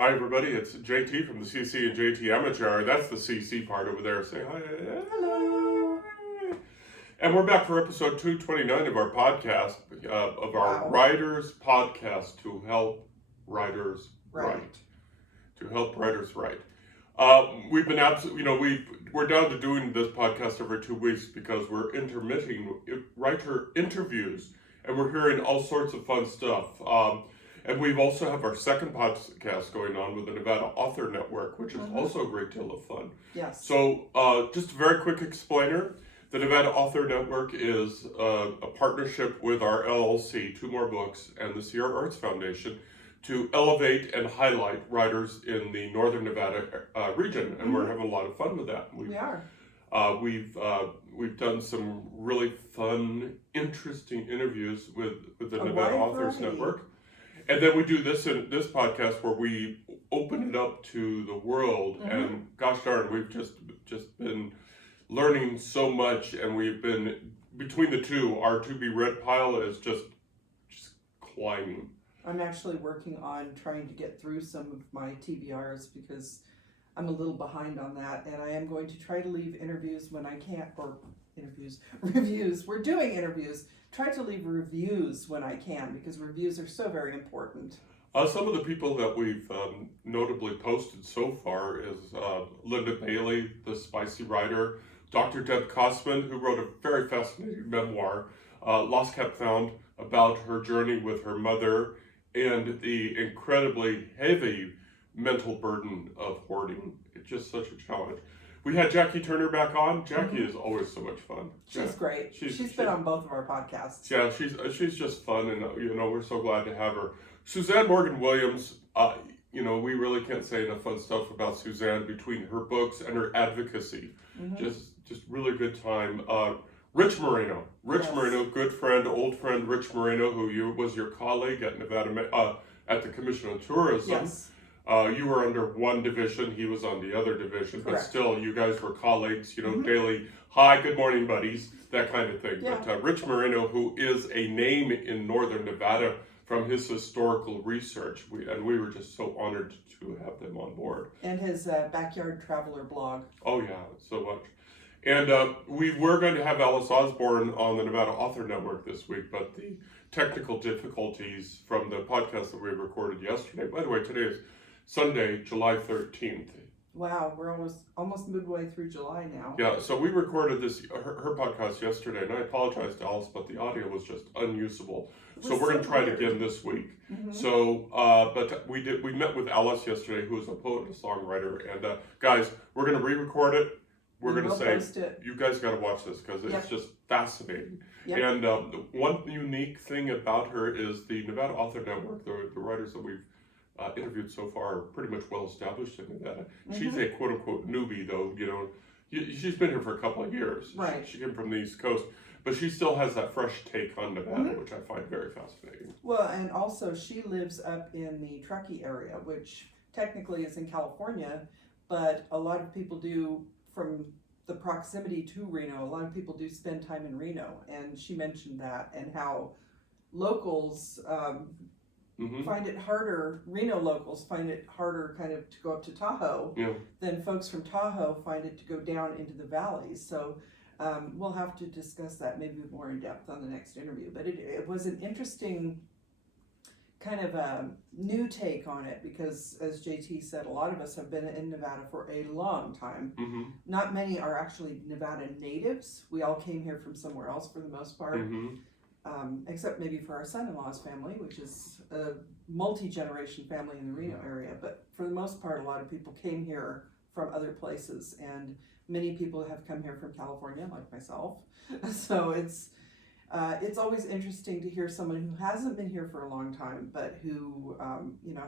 Hi everybody, it's JT from the CC and JT Amateur Hour. That's the CC part over there. Say hi. Hello. And we're back for episode 229 of our podcast, of our Wow. Writers Podcast to help writers Right. write. To help writers write. We've been we're down to doing this podcast every 2 weeks because we're intermitting writer interviews, and we're hearing all sorts of fun stuff. And we've also have our second podcast going on with the Nevada Author Network, which is also a great deal of fun. Yes. So just a very quick explainer. The Nevada Author Network is a partnership with our LLC, Two More Books, and the Sierra Arts Foundation to elevate and highlight writers in the Northern Nevada region, and we're having a lot of fun with that. We are. We've done some really fun, interesting interviews with the Nevada Authors Network. And then we do this podcast where we open it up to the world, and gosh darn, we've just been learning so much, and we've been between the two. Our to be read pile is just climbing. I'm actually working on trying to get through some of my TBRs because I'm a little behind on that, and I am going to try to leave interviews when I can't, or reviews. We're doing interviews. Try to leave reviews when I can because reviews are so very important. Some of the people that we've notably posted so far is Linda Bailey, the spicy writer, Dr. Deb Kosman, who wrote a very fascinating memoir, Lost Kept Found, about her journey with her mother and the incredibly heavy mental burden of hoarding. It's just such a challenge. We had Jackie Turner back on. Jackie is always so much fun. She's great. She's been on both of our podcasts. Yeah, she's just fun, and we're so glad to have her. Suzanne Morgan Williams, we really can't say enough fun stuff about Suzanne between her books and her advocacy. Just really good time. Rich Moreno, good friend, old friend Rich Moreno, who was your colleague at Nevada at the Commission on Tourism. Yes. You were under one division, he was on the other division, Correct. but still, you guys were colleagues, daily, hi, good morning, buddies, that kind of thing. Yeah. But Rich Moreno, who is a name in Northern Nevada from his historical research, we were just so honored to have them on board. And his Backyard Traveler blog. Oh yeah, so much. And we were going to have Alice Osborne on the Nevada Author Network this week, but the technical difficulties from the podcast that we recorded yesterday, by the way, today is Sunday, July 13th. Wow, we're almost midway through July now. Yeah, so we recorded her podcast yesterday, and I apologize to Alice, but the audio was just unusable. So we're going to try it again this week. So, but we met with Alice yesterday, who is a poet and a songwriter, and guys, we're going to re-record it. We're going to say, you guys got to watch this because it's just fascinating. Yep. And one unique thing about her is the Nevada Author Network, the writers that we've interviewed so far are pretty much well established in Nevada. She's a quote unquote newbie, though. She's been here for a couple of years. Right. She came from the East Coast, but she still has that fresh take on Nevada, which I find very fascinating. Well, and also she lives up in the Truckee area, which technically is in California, but a lot of people do, from the proximity to Reno, a lot of people do spend time in Reno, and she mentioned that, and how locals find it harder, Reno locals find it harder kind of to go up to Tahoe than folks from Tahoe find it to go down into the valleys. So we'll have to discuss that maybe more in depth on the next interview. But it was an interesting kind of a new take on it because, as JT said, a lot of us have been in Nevada for a long time. Not many are actually Nevada natives. We all came here from somewhere else for the most part. Except maybe for our son-in-law's family, which is a multi-generation family in the Reno area. But for the most part, a lot of people came here from other places, and many people have come here from California, like myself. So it's always interesting to hear someone who hasn't been here for a long time, but who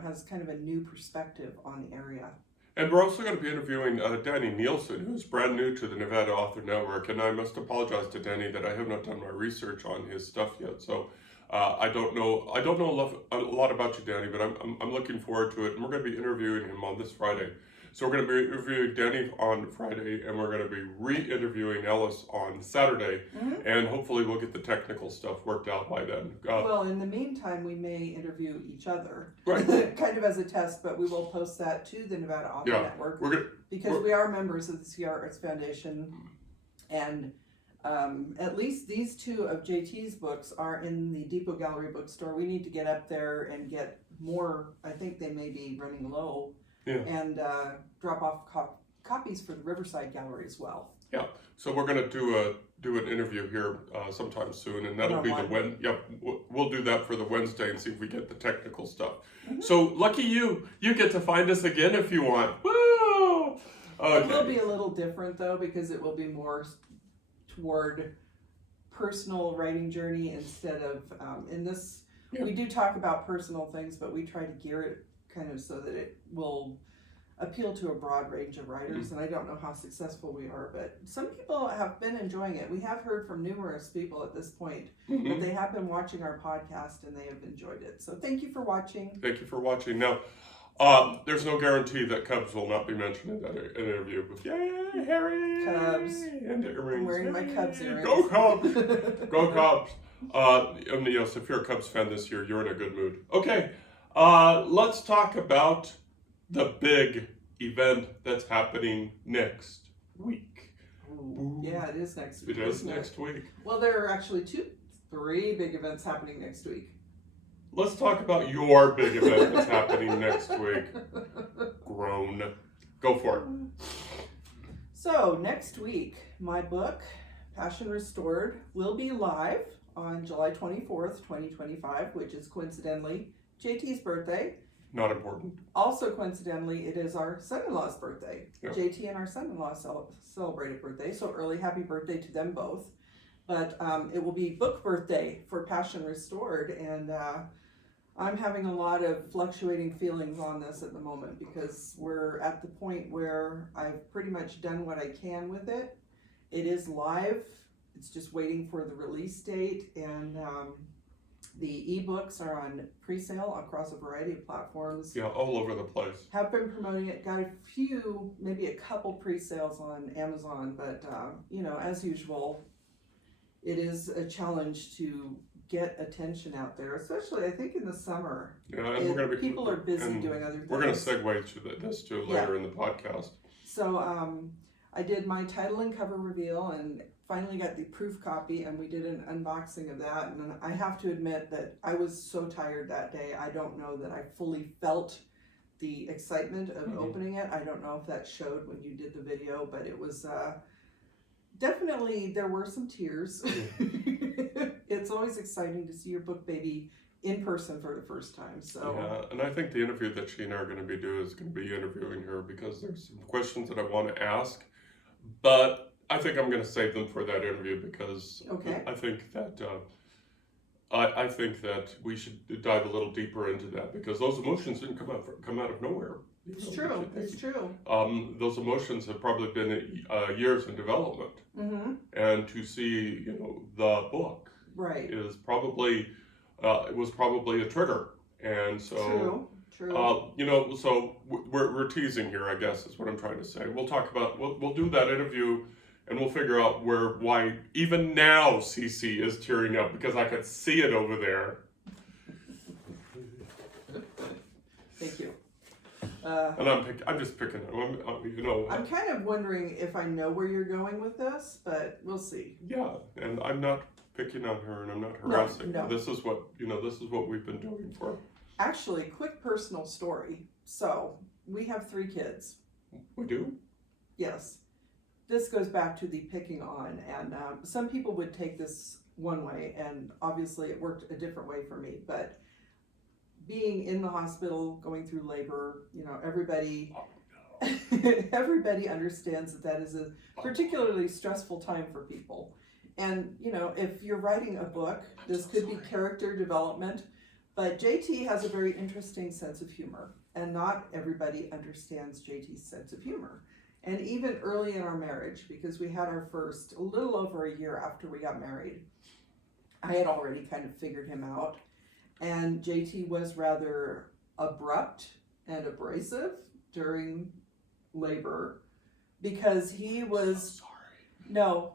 has kind of a new perspective on the area. And we're also going to be interviewing Danny Nielsen, who's brand new to the Nevada Author Network, and I must apologize to Danny that I have not done my research on his stuff yet. So I don't know a lot about you, Danny, but I'm looking forward to it, and we're going to be interviewing him on this Friday. So we're going to be interviewing Danny on Friday, and we're going to be re-interviewing Ellis on Saturday, and hopefully we'll get the technical stuff worked out by then. Well, in the meantime, we may interview each other, Right. kind of as a test, but we will post that to the Nevada Author Network because we are members of the Sierra Arts Foundation, and at least these two of JT's books are in the Depot Gallery bookstore. We need to get up there and get more. I think they may be running low. And drop off copies for the Riverside Gallery as well. Yeah, so we're going to do an interview here sometime soon, and that'll be we'll do that for the Wednesday and see if we get the technical stuff. So lucky you get to find us again if you want. Woo! Okay. It will be a little different though, because it will be more toward personal writing journey instead of in this. We do talk about personal things, but we try to gear it kind of so that it will appeal to a broad range of writers, and I don't know how successful we are, but some people have been enjoying it. We have heard from numerous people at this point that they have been watching our podcast and they have enjoyed it. So thank you for watching. Thank you for watching. Now, there's no guarantee that Cubs will not be mentioned in that interview. But yay, Harry! Cubs. And earrings. I'm wearing my Cubs earrings. Go Cubs! Go Cubs! And yes, if you're a Cubs fan this year, you're in a good mood. Okay. Let's talk about the big event that's happening next week. Ooh. Yeah, it is next week. It is next week. Well, there are actually three big events happening next week. Let's talk about your big event that's happening next week. Groan. Go for it. So, next week, my book, Passion Restored, will be live on July 24th, 2025, which is coincidentally JT's birthday. Not important. Also coincidentally, it is our son-in-law's birthday. Yep. JT and our son-in-law celebrated birthday, so early happy birthday to them both. But it will be book birthday for Passion Restored, and I'm having a lot of fluctuating feelings on this at the moment because we're at the point where I've pretty much done what I can with it. It is live. It's just waiting for the release date, and the ebooks are on presale across a variety of platforms. Yeah, all over the place. Have been promoting it. Got a few, maybe a couple pre-sales on Amazon, but as usual, it is a challenge to get attention out there, especially I think in the summer. Yeah, and people are busy doing other things. We're going to segue to this too later in the podcast. So I did my title and cover reveal and finally got the proof copy, and we did an unboxing of that, and I have to admit that I was so tired that day. I don't know that I fully felt the excitement of opening it. I don't know if that showed when you did the video, but it was definitely, there were some tears. It's always exciting to see your book baby in person for the first time. So yeah, and I think the interview that she and I are going to be doing is going to be interviewing her because there's some questions that I want to ask, but I think I'm going to save them for that interview because I think that I think that we should dive a little deeper into that because those emotions didn't come out of nowhere. It's true. It's true. Those emotions have probably been years in development, and to see the book is probably it was probably a trigger, and so. True. So we're teasing here, I guess is what I'm trying to say. We'll talk about we'll do that interview. And we'll figure out why even now Cece is tearing up because I could see it over there. Thank you. And I'm just picking on. I'm kind of wondering if I know where you're going with this, but we'll see. Yeah, and I'm not picking on her, and I'm not harassing her. No. This is what we've been doing for. Actually, quick personal story. So we have 3 kids. We do? Yes. This goes back to the picking on, and some people would take this one way, and obviously it worked a different way for me, but being in the hospital, going through labor, everybody understands that is a particularly stressful time for people. And, if you're writing a book, this could be character development, but JT has a very interesting sense of humor, and not everybody understands JT's sense of humor. And even early in our marriage, because we had our first a little over a year after we got married, I had already kind of figured him out. And JT was rather abrupt and abrasive during labor because he was, So sorry. no,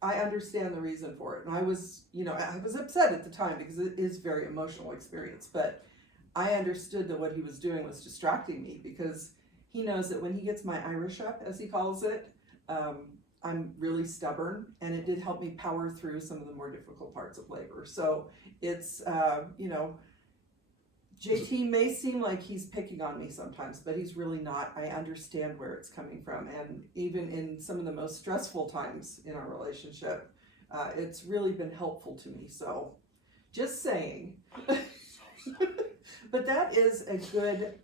I understand the reason for it. And I was, I was upset at the time because it is a very emotional experience, but I understood that what he was doing was distracting me because he knows that when he gets my Irish up, as he calls it, I'm really stubborn, and it did help me power through some of the more difficult parts of labor. So it's, JT may seem like he's picking on me sometimes, but he's really not. I understand where it's coming from. And even in some of the most stressful times in our relationship, it's really been helpful to me. So just saying. But that is a good,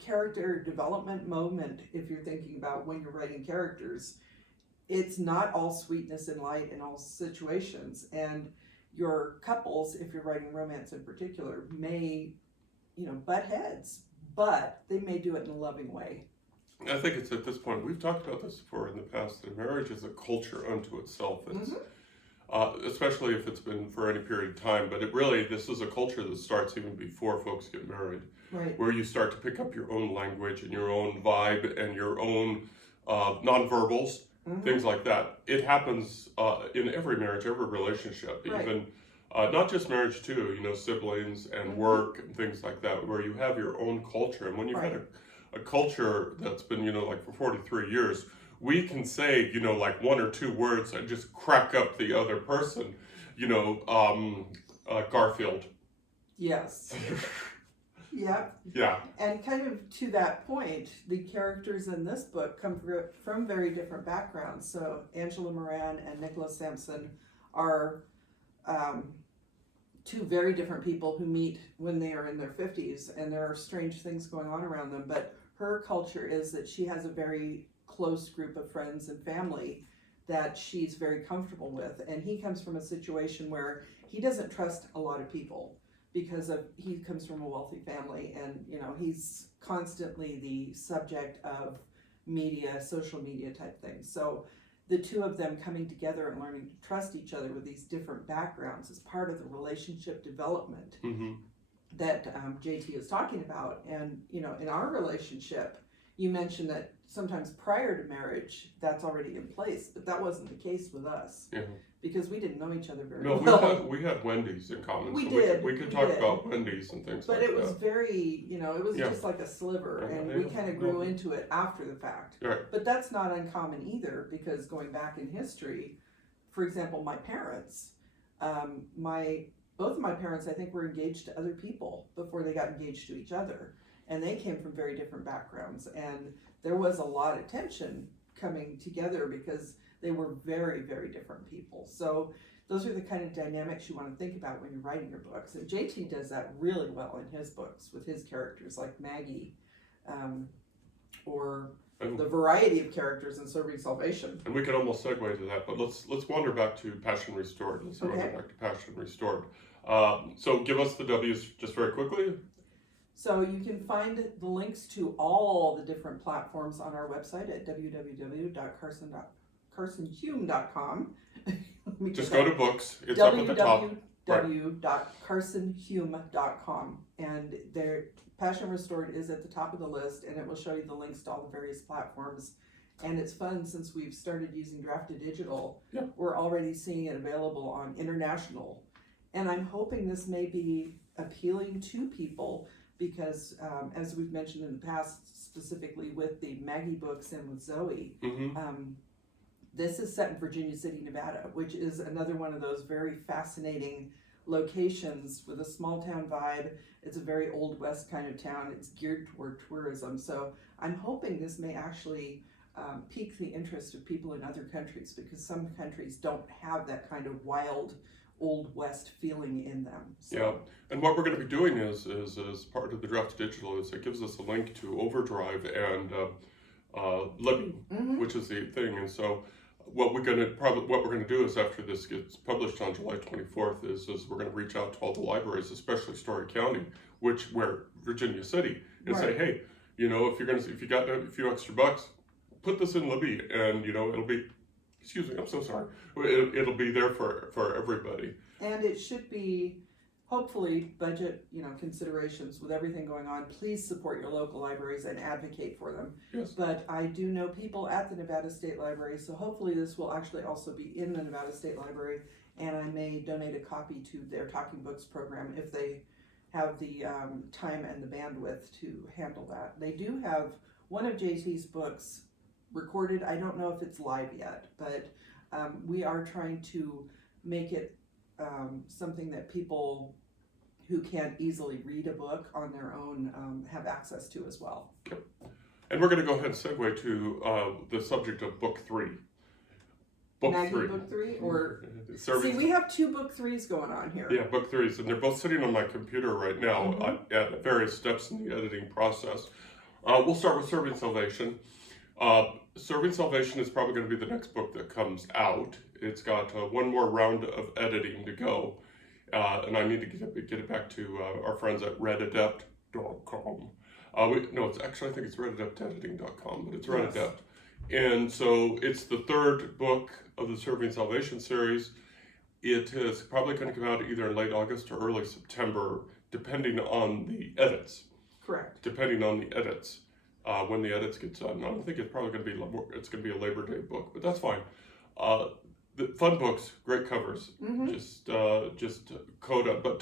character development moment if you're thinking about when you're writing characters. It's not all sweetness and light in all situations. And your couples, if you're writing romance in particular, may butt heads, but they may do it in a loving way. I think it's at this point, we've talked about this before in the past, that marriage is a culture unto itself. It's, especially if it's been for any period of time, but this is a culture that starts even before folks get married. Right. Where you start to pick up your own language and your own vibe and your own nonverbals, things like that. It happens in every marriage, every relationship, Right. even not just marriage too, siblings and work and things like that, where you have your own culture. And when you've had a culture that's been, like for 43 years, we can say, like one or two words and just crack up the other person, Garfield. Yes. Yeah. Yeah. And kind of to that point, the characters in this book come from very different backgrounds. So Angela Moran and Nicholas Sampson are two very different people who meet when they are in their 50s, and there are strange things going on around them. But her culture is that she has a very close group of friends and family that she's very comfortable with. And he comes from a situation where he doesn't trust a lot of people because he comes from a wealthy family, and he's constantly the subject of media, social media type things. So the two of them coming together and learning to trust each other with these different backgrounds is part of the relationship development that JT is talking about. And in our relationship, you mentioned that sometimes prior to marriage that's already in place, but that wasn't the case with us. Because we didn't know each other very well. No, we had Wendy's in common. We so did. We could talk about Wendy's and things but like that. But it was very, it was just like a sliver, and we kind of grew into it after the fact. Right. But that's not uncommon either, because going back in history, for example, my parents, both of my parents, I think, were engaged to other people before they got engaged to each other. And they came from very different backgrounds. And there was a lot of tension coming together because they were very, very different people. So those are the kind of dynamics you want to think about when you're writing your books. And JT does that really well in his books with his characters like Maggie, or the variety of characters in Serving Salvation. And we can almost segue to that, but let's wander back to Passion Restored. Let's wander back to Passion Restored. So give us the W's just very quickly. So you can find the links to all the different platforms on our website at www.carsonhume.com. Just go to books. It's up at the top. www.carsonhume.com. And their Passion Restored is at the top of the list, and it will show you the links to all the various platforms. And it's fun, since we've started using Drafted Digital, we're already seeing it available on international. And I'm hoping this may be appealing to people because, as we've mentioned in the past, specifically with the Maggie books and with Zoe, this is set in Virginia City, Nevada, which is another one of those very fascinating locations with a small town vibe. It's a very old west kind of town. It's geared toward tourism. So I'm hoping this may actually pique the interest of people in other countries, because some countries don't have that kind of wild old west feeling in them. So. Yeah, and what we're going to be doing is as part of the Drafted Digital is it gives us a link to Overdrive and Libby, which is the thing. And so what we're going to do is, after this gets published on July 24th, is we're going to reach out to all the libraries, especially Story County, where Virginia City, and say, hey, if you got a few extra bucks, put this in Libby, and it'll be. Excuse me, I'm so sorry. It'll be there for everybody. And it should be hopefully budget, considerations with everything going on, please support your local libraries and advocate for them. Yes. But I do know people at the Nevada State Library, so hopefully this will actually also be in the Nevada State Library, and I may donate a copy to their Talking Books program if they have the time and the bandwidth to handle that. They do have one of JT's books recorded. I don't know if it's live yet, but we are trying to make it something that people who can't easily read a book on their own have access to as well. Yep. And we're going to go ahead and segue to the subject of book 3. Maggie book 3, or see, we have 2 book 3s going on here. Yeah, book 3s, and they're both sitting on my computer right now at various steps in the editing process. We'll start with Serving Salvation. Serving Salvation is probably going to be the next book that comes out. It's got one more round of editing to go, and I need to get it back to our friends at redadept.com. No, it's actually, I think it's redadeptediting.com, but it's Yes. Redadept. And so it's the 3rd book of the Serving Salvation series. It is probably going to come out either in late August or early September, depending on the edits. Correct. Depending on the edits, when the edits get done. I don't think it's probably going to be, it's going to be a Labor Day book, but that's fine. The fun books, great covers, just coda. But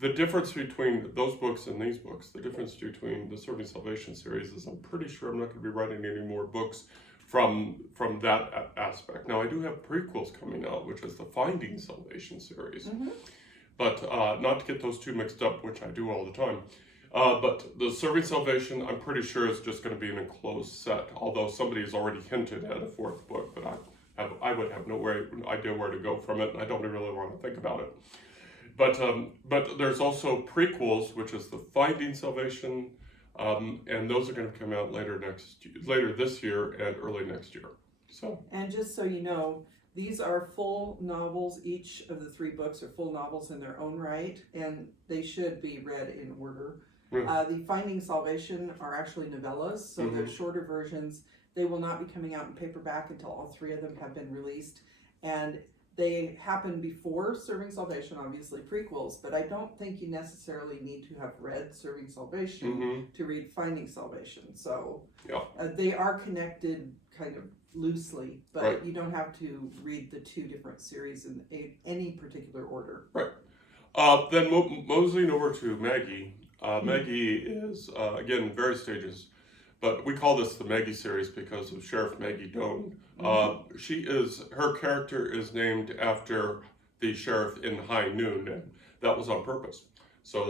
the difference between those books and these books, the difference between the Serving Salvation series is I'm pretty sure I'm not going to be writing any more books from that aspect. Now I do have prequels coming out, which is the Finding Salvation series, but not to get those two mixed up, which I do all the time. But the Serving Salvation, I'm pretty sure is just going to be an enclosed set, although somebody has already hinted at a 4th book, but I would have no idea where to go from it, and I don't really want to think about it. But there's also prequels, which is the Finding Salvation, and those are going to come out later this year and early next year. So. And just so you know, these are full novels. Each of the 3 books are full novels in their own right, and they should be read in order. The Finding Salvation are actually novellas, so they're shorter versions. They will not be coming out in paperback until all 3 of them have been released, and they happen before Serving Salvation, obviously prequels, but I don't think you necessarily need to have read Serving Salvation to read Finding Salvation. So they are connected kind of loosely, but you don't have to read the 2 different series in any particular order. Right. Then moseying over to Maggie. Maggie is, again, in various stages, but we call this the Maggie series because of Sheriff Maggie Doan. Her character is named after the sheriff in High Noon, and that was on purpose. So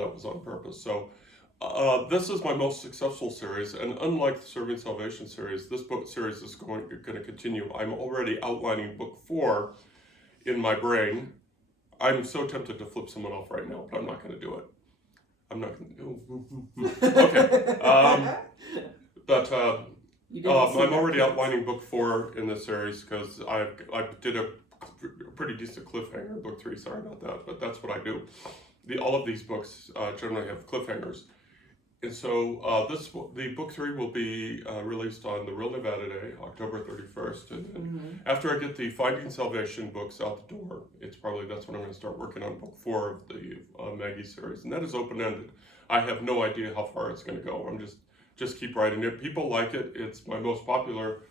this is my most successful series, and unlike the Serving Salvation series, this book series is going to continue. I'm already outlining book 4 in my brain. I'm so tempted to flip someone off right now, but I'm not going to do it. I'm not going to. Okay. But I'm already outlining book 4 in this series because I did a pretty decent cliffhanger in book 3. Sorry about that, but that's what I do. All of these books generally have cliffhangers. And so the book 3 will be released on the Real Nevada Day, October 31st. And after I get the Finding Salvation books out the door, that's when I'm going to start working on book 4 of the Maggie series. And that is open-ended. I have no idea how far it's going to go. I'm just keep writing it. People like it. It's my most popular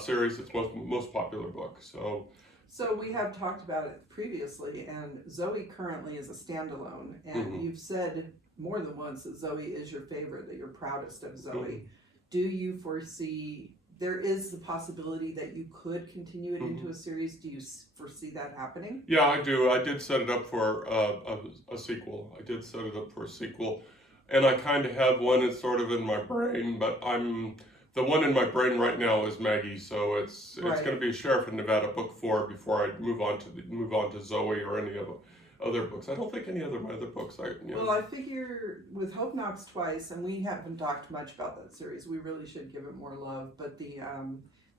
series. It's most popular book. So we have talked about it previously, and Zoe currently is a standalone. And you've said more than once that Zoe is your favorite, that you're proudest of Zoe. Do you foresee, there is the possibility that you could continue it into a series? Do you foresee that happening? Yeah, I do. I did set it up for a sequel. And I kind of have one that's sort of in my brain, but the one in my brain right now is Maggie, so it's going to be Sheriff in Nevada book 4 before I move on to Zoe or any of other books. I don't think any other books. Well, I figure with Hope Knocks Twice, and we haven't talked much about that series. We really should give it more love, but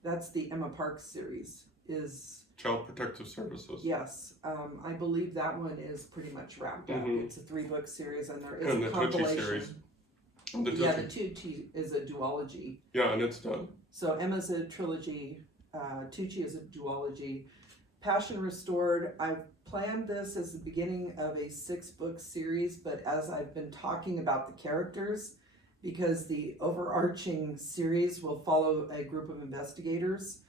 that's the Emma Parks series. Is Child Protective Services. Yes, I believe that one is pretty much wrapped up. It's a 3-book series, and there is a compilation. Series. The Tucci is a duology. Yeah, and it's done. So Emma's a trilogy, Tucci is a duology. Passion Restored, I've planned this as the beginning of a 6-book series, but as I've been talking about the characters, because the overarching series will follow a group of investigators,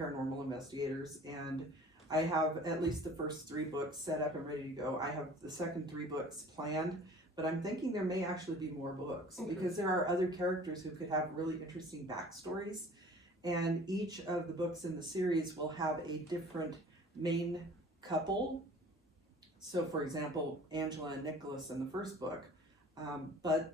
paranormal investigators, and I have at least the first 3 books set up and ready to go. I have the second 3 books planned, but I'm thinking there may actually be more books because there are other characters who could have really interesting backstories, and each of the books in the series will have a different main couple. So for example, Angela and Nicholas in the first book, but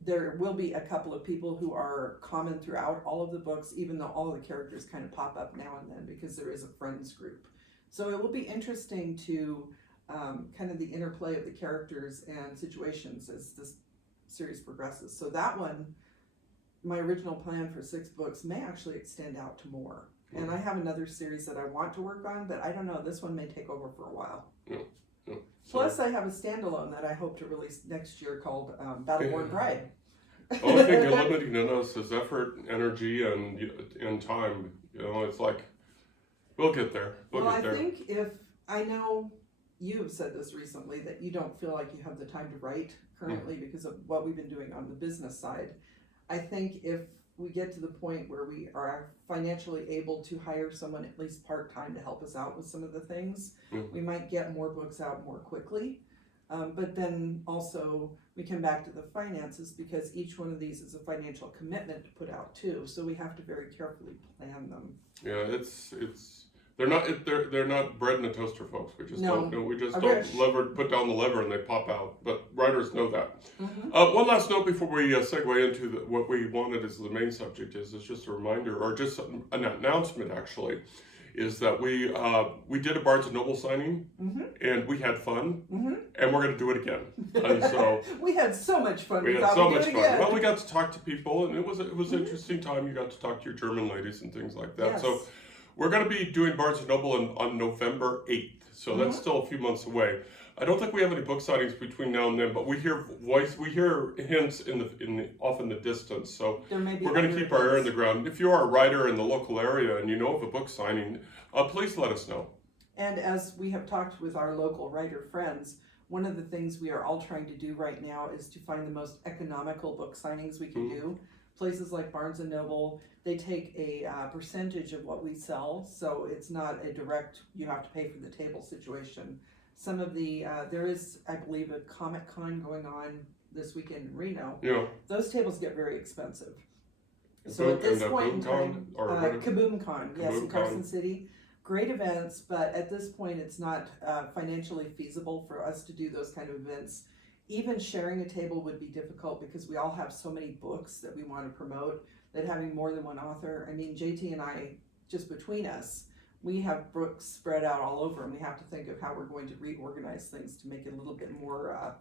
there will be a couple of people who are common throughout all of the books, even though all of the characters kind of pop up now and then because there is a friends group. So it will be interesting to kind of the interplay of the characters and situations as this series progresses. So that one, my original plan for 6 books may actually extend out to more. And I have another series that I want to work on, but I don't know, this one may take over for a while. Plus, I have a standalone that I hope to release next year called Battleborn Bride. The only thing you're limiting in us is effort, energy, and time. You know, it's like, we'll get there. I think I know you have said this recently, that you don't feel like you have the time to write currently because of what we've been doing on the business side. I think if we get to the point where we are financially able to hire someone at least part-time to help us out with some of the things, we might get more books out more quickly. But then also we come back to the finances because each one of these is a financial commitment to put out too. So we have to very carefully plan them. Yeah, they're not bread in a toaster, folks. We just don't know. We just don't put down the lever and they pop out. But writers know that. One last note before we segue into what we wanted as the main subject is just a reminder, or just an announcement actually, is that we did a Barnes & Noble signing and we had fun and we're going to do it again. And so we had so much fun. We had so much fun. Well, we got to talk to people and it was an interesting time. You got to talk to your German ladies and things like that. Yes. So we're going to be doing Barnes & Noble on November 8th, so that's still a few months away. I don't think we have any book signings between now and then, but we hear hints off in the distance. So we're going to keep our ear in the ground. If you are a writer in the local area and you know of a book signing, please let us know. And as we have talked with our local writer friends, one of the things we are all trying to do right now is to find the most economical book signings we can do. Places like Barnes & Noble, they take a percentage of what we sell, so it's not a direct, you have to pay for the table situation. Some of the, there is, I believe, a Comic-Con going on this weekend in Reno. Yeah. Those tables get very expensive. So at this point in time, Kaboom-Con, yes, in Carson City. Great events, but at this point it's not financially feasible for us to do those kind of events. Even sharing a table would be difficult because we all have so many books that we want to promote that having more than one author, I mean, JT and I, just between us, we have books spread out all over and we have to think of how we're going to reorganize things to make it a little bit more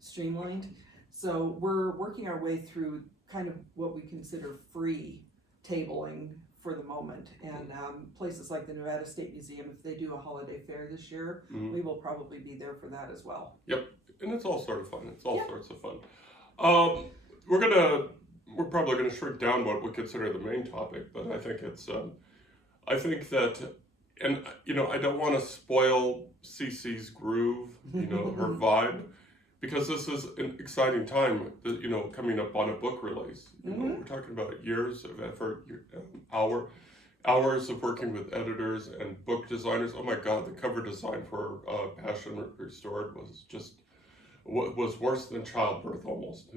streamlined. So we're working our way through kind of what we consider free tabling for the moment. And places like the Nevada State Museum, if they do a holiday fair this year, we will probably be there for that as well. Yep. And it's all sort of fun. It's all sorts of fun. We're probably gonna shrink down what we consider the main topic, but I think it's I think that, and you know, I don't want to spoil Cece's groove, you know, her vibe, because this is an exciting time, you know, coming up on a book release. You know, we're talking about years of effort, hours of working with editors and book designers. Oh my God, the cover design for Passion Restored was worse than childbirth almost,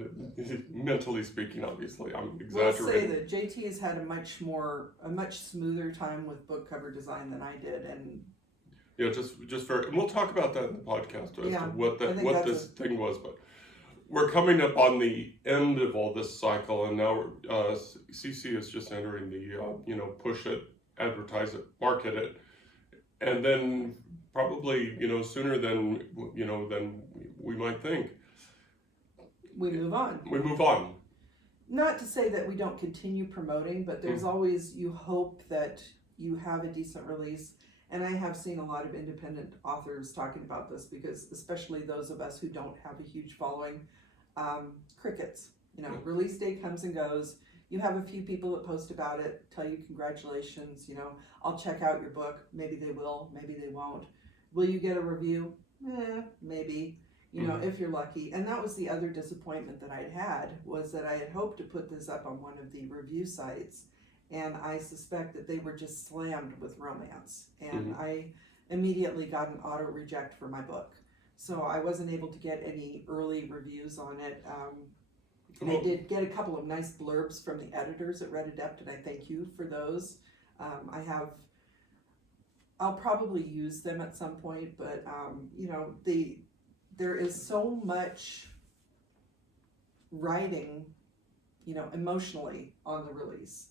mentally speaking. Obviously, I'm exaggerating. We'll say that JT has had a much smoother time with book cover design than I did, and yeah, just for, and we'll talk about that in the podcast as to what this thing was. But we're coming up on the end of all this cycle, and now CC is just entering the you know, push it, advertise it, market it, and then probably, you know, sooner than we might think, we move on. We move on. Not to say that we don't continue promoting, but there's always, you hope that you have a decent release. And I have seen a lot of independent authors talking about this, because especially those of us who don't have a huge following, crickets, you know, release date comes and goes. you have a few people that post about it, tell you congratulations, I'll check out your book. Maybe they will, maybe they won't. Will you get a review? Maybe, if you're lucky. And that was the other disappointment that I'd had, was that I had hoped to put this up on one of the review sites, and I suspect that they were just slammed with romance. And I immediately got an auto reject for my book. So I wasn't able to get any early reviews on it. I did get a couple of nice blurbs from the editors at Red Adept, and I thank you for those. I'll probably use them at some point, but there is so much writing, emotionally on the release.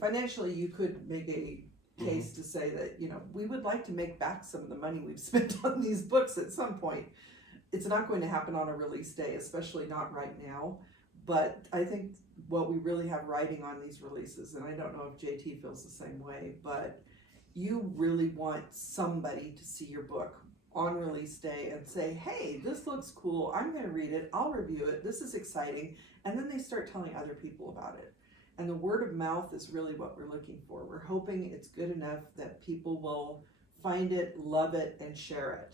Financially, you could make a case to say that, we would like to make back some of the money we've spent on these books at some point. It's not going to happen on a release day, especially not right now. But I think what we really have riding on these releases, and I don't know if JT feels the same way, but you really want somebody to see your book on release day and say, hey, this looks cool, I'm going to read it, I'll review it, this is exciting, and then they start telling other people about it. And the word of mouth is really what we're looking for. We're hoping it's good enough that people will find it, love it, and share it.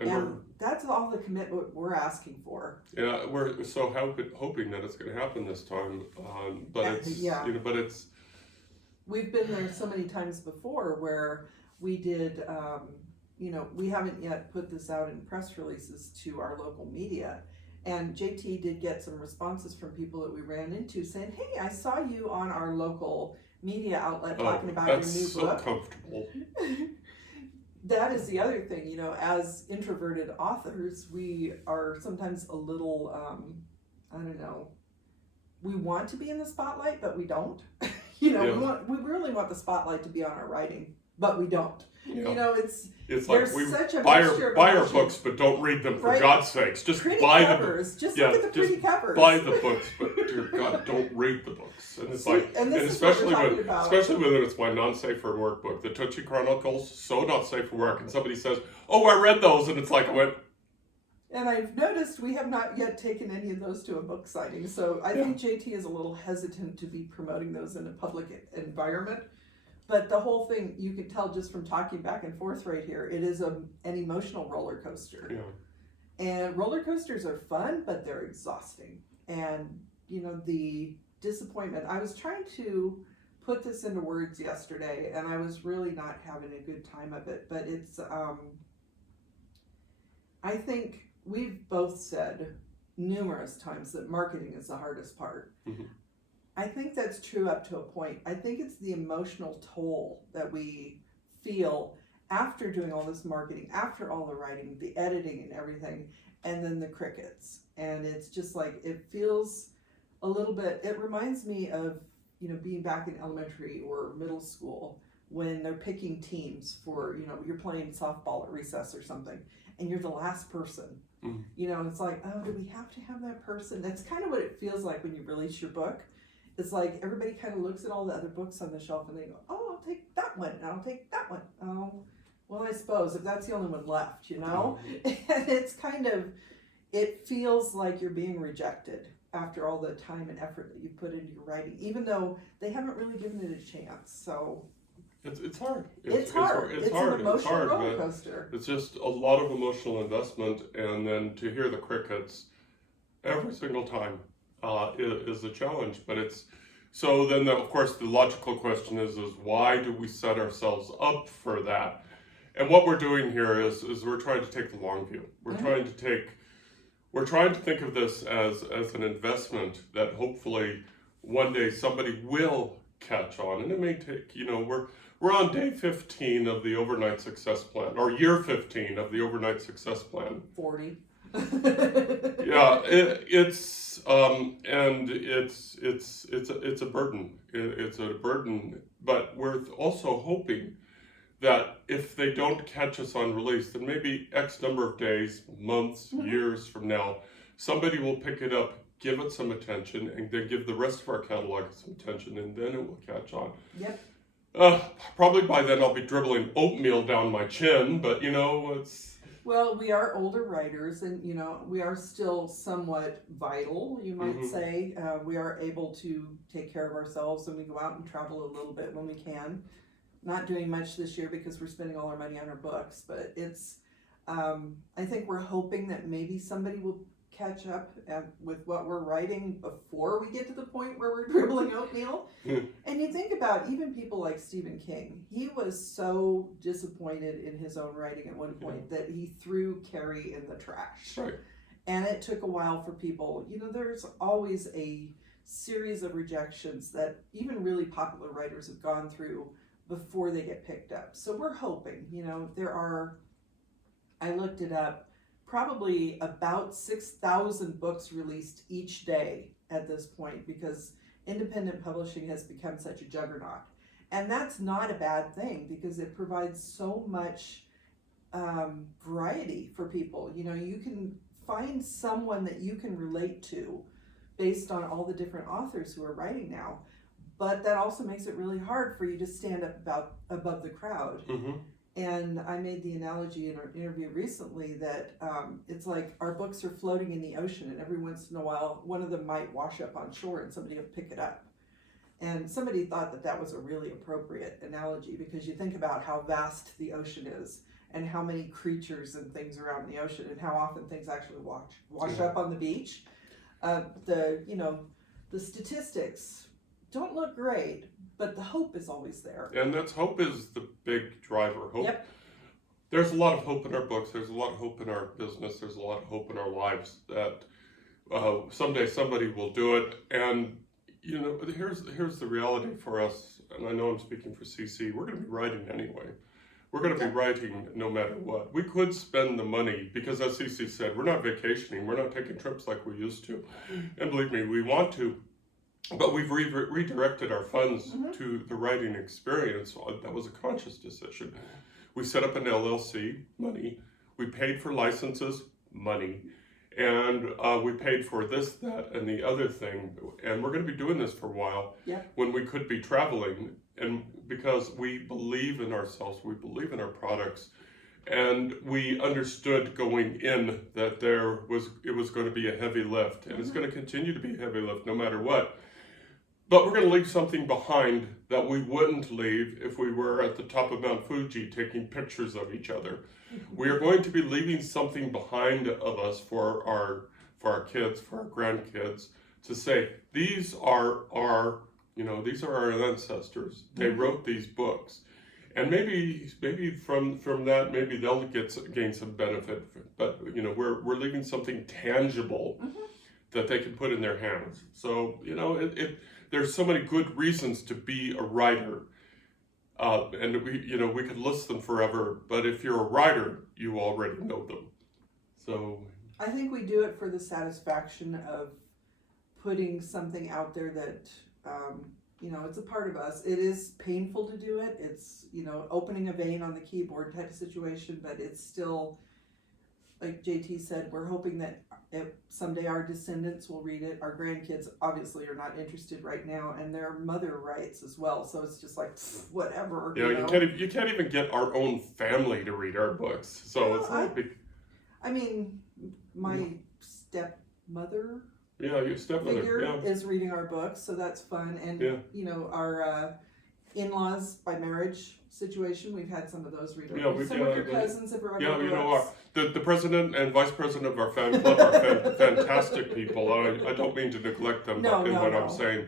And that's all the commitment we're asking for. Yeah, we're so hoping that it's going to happen this time. But it's we've been there so many times before where we did. We haven't yet put this out in press releases to our local media. And JT did get some responses from people that we ran into saying, hey, I saw you on our local media outlet talking about your new book. That's so comfortable. That is the other thing, as introverted authors, we are sometimes a little, we want to be in the spotlight, but we don't. We really want the spotlight to be on our writing, but we don't. It's like we buy our books, but don't read them for God's sakes. Just pretty buy covers. Just look at the pretty covers. Buy the books, but dear God, don't read the books. And it's especially when it's my non-safe for work book, the Tootsie Chronicles, so not safe for work, and somebody says, "Oh, I read those," and it's like I went. And I've noticed we have not yet taken any of those to a book signing, so I think JT is a little hesitant to be promoting those in a public environment. But the whole thing, you can tell just from talking back and forth right here, it is an emotional roller coaster. Yeah. And roller coasters are fun, but they're exhausting. And, the disappointment, I was trying to put this into words yesterday, and I was really not having a good time of it. But it's, I think we've both said numerous times that marketing is the hardest part. I think that's true up to a point. I think it's the emotional toll that we feel after doing all this marketing, after all the writing, the editing and everything, and then the crickets. And it's just like, it feels a little bit, it reminds me of, being back in elementary or middle school when they're picking teams for, you're playing softball at recess or something, and you're the last person. It's like, oh, do we have to have that person? That's kind of what it feels like when you release your book. It's like everybody kind of looks at all the other books on the shelf and they go, oh, I'll take that one, and I'll take that one. Oh, well, I suppose if that's the only one left, And it's kind of, it feels like you're being rejected after all the time and effort that you put into your writing, even though they haven't really given it a chance. So it's hard. It's hard. It's an emotional roller coaster. It's just a lot of emotional investment, and then to hear the crickets every single time is a challenge. But it's so then of course the logical question is why do we set ourselves up for that? And what we're doing here is we're trying to take the long view. We're trying to think of this as an investment that hopefully one day somebody will catch on. And it may take, we're on day 15 of the overnight success plan, or year 15 of the overnight success plan. 40. Yeah, it's a burden. It's a burden, but we're also hoping that if they don't catch us on release, then maybe X number of days, months, years from now, somebody will pick it up, give it some attention, and then give the rest of our catalog some attention, and then it will catch on. Yep. Probably by then I'll be dribbling oatmeal down my chin, but it's... Well, we are older writers, and we are still somewhat vital, you might Mhm. say. We are able to take care of ourselves, and we go out and travel a little bit when we can. Not doing much this year because we're spending all our money on our books, but I think we're hoping that maybe somebody will catch up with what we're writing before we get to the point where we're dribbling oatmeal. And you think about even people like Stephen King. He was so disappointed in his own writing at one point that he threw Carrie in the trash. Right. And it took a while for people. There's always a series of rejections that even really popular writers have gone through before they get picked up. So we're hoping, there are, I looked it up, probably about 6,000 books released each day at this point because independent publishing has become such a juggernaut. And that's not a bad thing because it provides so much variety for people. You can find someone that you can relate to based on all the different authors who are writing now. But that also makes it really hard for you to stand up above the crowd. Mm-hmm. And I made the analogy in an interview recently that it's like our books are floating in the ocean, and every once in a while, one of them might wash up on shore and somebody will pick it up. And somebody thought that was a really appropriate analogy because you think about how vast the ocean is and how many creatures and things are out in the ocean and how often things actually wash up on the beach. The statistics don't look great, but the hope is always there. And hope is the big driver. Hope. Yep. There's a lot of hope in our books. There's a lot of hope in our business. There's a lot of hope in our lives that someday somebody will do it. And here's the reality for us. And I know I'm speaking for CC. We're going to be writing anyway. We're going to be writing no matter what. We could spend the money because, as CC said, we're not vacationing. We're not taking trips like we used to. And believe me, we want to. But we've redirected our funds to the writing experience. That was a conscious decision. We set up an LLC, money. We paid for licenses, money. And we paid for this, that, and the other thing. And we're going to be doing this for a while when we could be traveling. And because we believe in ourselves, we believe in our products. And we understood going in that it was going to be a heavy lift. And it's going to continue to be a heavy lift no matter what. But we're going to leave something behind that we wouldn't leave if we were at the top of Mount Fuji taking pictures of each other. We are going to be leaving something behind of us for our kids, for our grandkids, to say, these are our our ancestors. They wrote these books. And maybe from that, maybe they'll gain some benefit. But, we're leaving something tangible that they can put in their hands. So, there's so many good reasons to be a writer, and we could list them forever. But if you're a writer, you already know them. So I think we do it for the satisfaction of putting something out there that it's a part of us. It is painful to do it. It's opening a vein on the keyboard type of situation, but it's still, like JT said, we're hoping that someday our descendants will read it. Our grandkids obviously are not interested right now, and their mother writes as well. So it's just like whatever. You can't even get our own family to read our books. So it's not big. I mean, my stepmother. Yeah, your stepmother figure is reading our books, so that's fun. And our in-laws by marriage situation, we've had some of those read our books. Some of your cousins have read our books. The president and vice president of our fan club are fantastic people. I don't mean to neglect them in what I'm saying,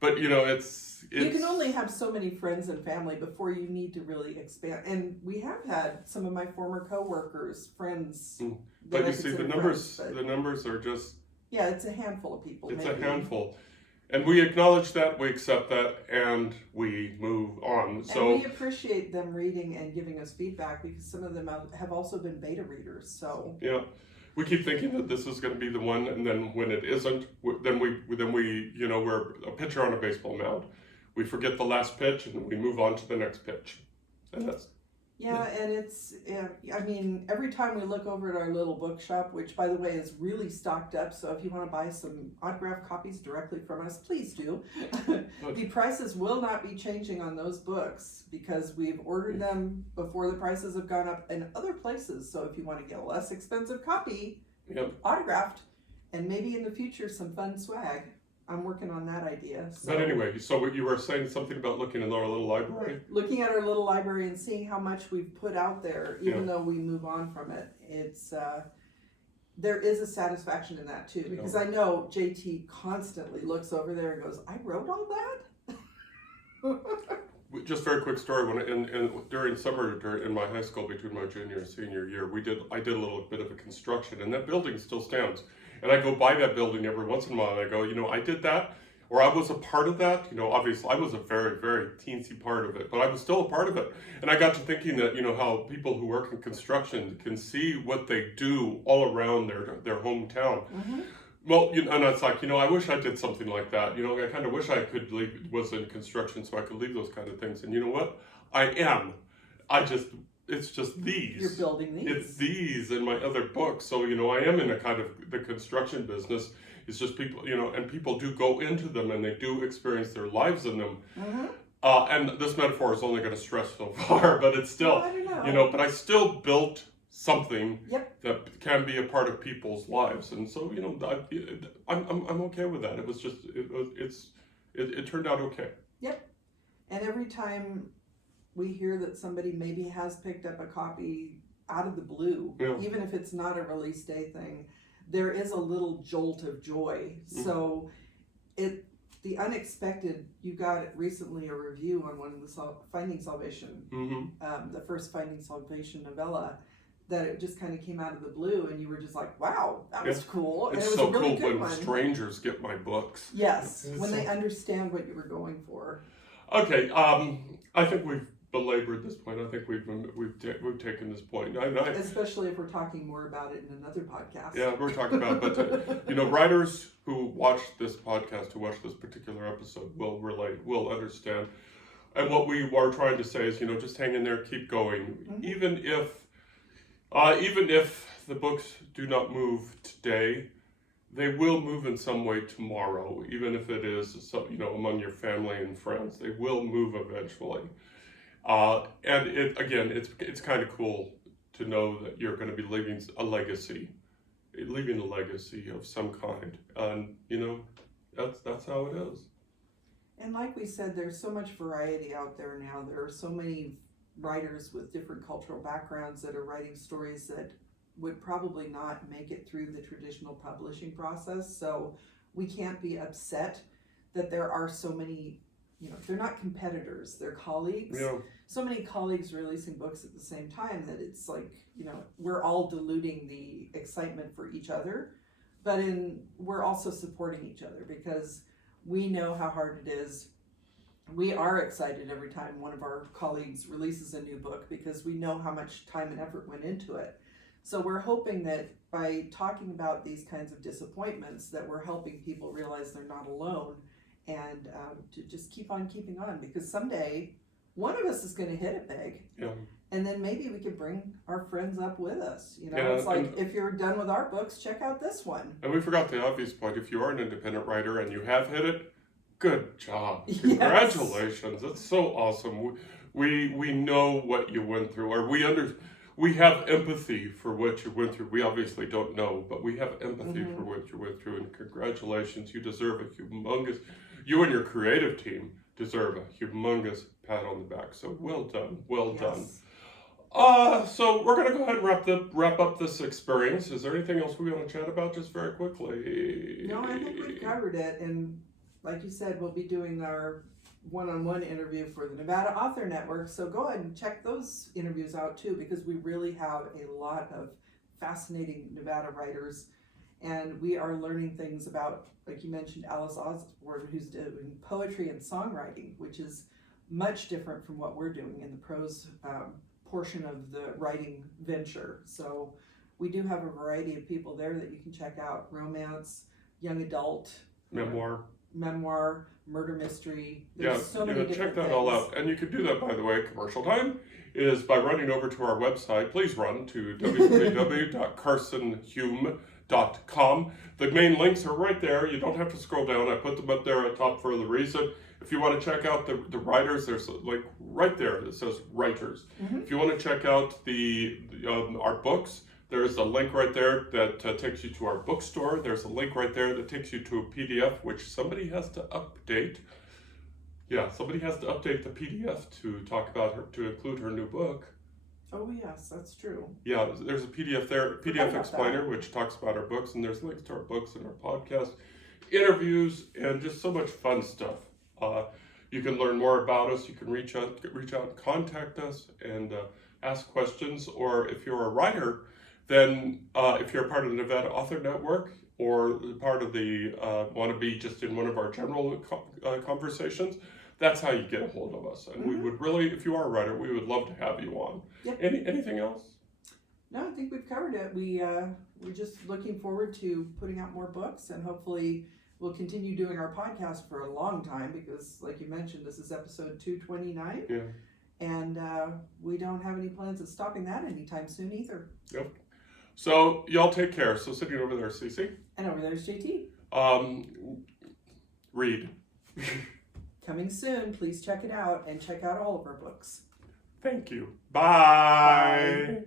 but it's you can only have so many friends and family before you need to really expand. And we have had some of my former coworkers, friends. But you see, the numbers are just. Yeah, it's a handful of people. It's a handful. And we acknowledge that, we accept that, and we move on. So and we appreciate them reading and giving us feedback because some of them have also been beta readers. So yeah, we keep thinking that this is going to be the one, and then when it isn't, then we we're a pitcher on a baseball mound. We forget the last pitch and we move on to the next pitch, and Yeah, and I mean, every time we look over at our little bookshop, which by the way is really stocked up, so if you want to buy some autographed copies directly from us, please do. The prices will not be changing on those books because we've ordered them before the prices have gone up in other places. So if you want to get a less expensive copy, Yep. autographed, and maybe in the future some fun swag. I'm working on that idea. So. But anyway, so you were saying something about looking in our little library? Looking at our little library and seeing how much we've put out there, even though we move on from it, it's there is a satisfaction in that too. Because I know JT constantly looks over there and goes, "I wrote all that." Just very quick story. During summer in my high school, between my junior and senior year, I did a little bit of a construction, and that building still stands. And I go by that building every once in a while, and I go, I did that, or I was a part of that. Obviously, I was a very, very teensy part of it, but I was still a part of it. And I got to thinking that, how people who work in construction can see what they do all around their hometown. Mm-hmm. Well, and it's like, I wish I did something like that. I kind of wish I was in construction so I could leave those kind of things. And you know what? I am. It's just these. You're building these. It's these and my other books. So, I am in a kind of the construction business. It's just people, and people do go into them and they do experience their lives in them. Mm-hmm. And this metaphor is only going to stretch so far, but it's still, I don't know. But I still built something that can be a part of people's lives. And so, I'm okay with that. It was just, it turned out okay. Yep. And every time we hear that somebody maybe has picked up a copy out of the blue, even if it's not a release day thing, there is a little jolt of joy. Mm-hmm. So the unexpected, you got recently a review on one of the Finding Salvation, mm-hmm. The first Finding Salvation novella, that it just kind of came out of the blue and you were just like, wow, that was cool. And it's it was so a really cool good when one. Strangers get my books. Yes, when they understand what you were going for. Okay, I think we've belabored this point. I think we've taken this point. Especially if we're talking more about it in another podcast. Yeah, we're talking about it. But writers who watch this podcast, who watch this particular episode, will relate, will understand. And what we are trying to say is, just hang in there, keep going. Mm-hmm. Even if the books do not move today, they will move in some way tomorrow. Even if it is, among your family and friends, they will move eventually. And it's kind of cool to know that you're going to be leaving a legacy of some kind, and that's how it is. And like we said, there's so much variety out there now. There are so many writers with different cultural backgrounds that are writing stories that would probably not make it through the traditional publishing process. So we can't be upset that there are so many. They're not competitors, they're colleagues. Yeah. So many colleagues releasing books at the same time that it's like, we're all diluting the excitement for each other, but we're also supporting each other because we know how hard it is. We are excited every time one of our colleagues releases a new book because we know how much time and effort went into it. So we're hoping that by talking about these kinds of disappointments that we're helping people realize they're not alone. And to just keep on keeping on, because someday one of us is going to hit it big, and then maybe we could bring our friends up with us. It's like, if you're done with our books, check out this one. And we forgot the obvious point. If you are an independent writer and you have hit it, good job. Congratulations. That's so awesome. We know what you went through, or we have empathy for what you went through. We obviously don't know, but we have empathy for what you went through, and congratulations. You deserve a humongous... You and your creative team deserve a humongous pat on the back. So well done, done. So we're gonna go ahead and wrap up this experience. Is there anything else we want to chat about, just very quickly? No, I think we've covered it. And like you said, we'll be doing our one-on-one interview for the Nevada Author Network. So go ahead and check those interviews out too, because we really have a lot of fascinating Nevada writers. And we are learning things about, like you mentioned, Alice Osborne, who's doing poetry and songwriting, which is much different from what we're doing in the prose portion of the writing venture. So we do have a variety of people there that you can check out: romance, young adult, memoir. memoir, murder mystery. There's so many check different that things. all out. And you can do that, by the way, commercial time, is by running over to our website. Please run to www.carsonhume.com. The main links are right there. You don't have to scroll down. I put them up there at top for the reason. If you want to check out the writers, there's a link right there that says writers. Mhm. If you want to check out our books, there's a link right there that takes you to our bookstore. There's a link right there that takes you to a PDF, which somebody has to update. Yeah, somebody has to update the PDF to talk about her, to include her new book. Oh yes, that's true. Yeah, there's a PDF there, Forgot PDF about explainer, which talks about our books, and there's links to our books and our podcast, interviews, and just so much fun stuff. You can learn more about us. You can reach out, and contact us, and ask questions. Or if you're a writer, then if you're part of the Nevada Author Network or part of the want to be just in one of our general conversations, that's how you get a hold of us. And we would really, if you are a writer, we would love to have you on. Yep. Anything else? No, I think we've covered it. We're just looking forward to putting out more books, and hopefully we'll continue doing our podcast for a long time because, like you mentioned, this is episode 229. Yeah. And we don't have any plans of stopping that anytime soon either. Yep. So y'all take care. So sitting over there, Cece. And over there's JT. Read. Coming soon. Please check it out and check out all of our books. Thank you. Bye. Bye.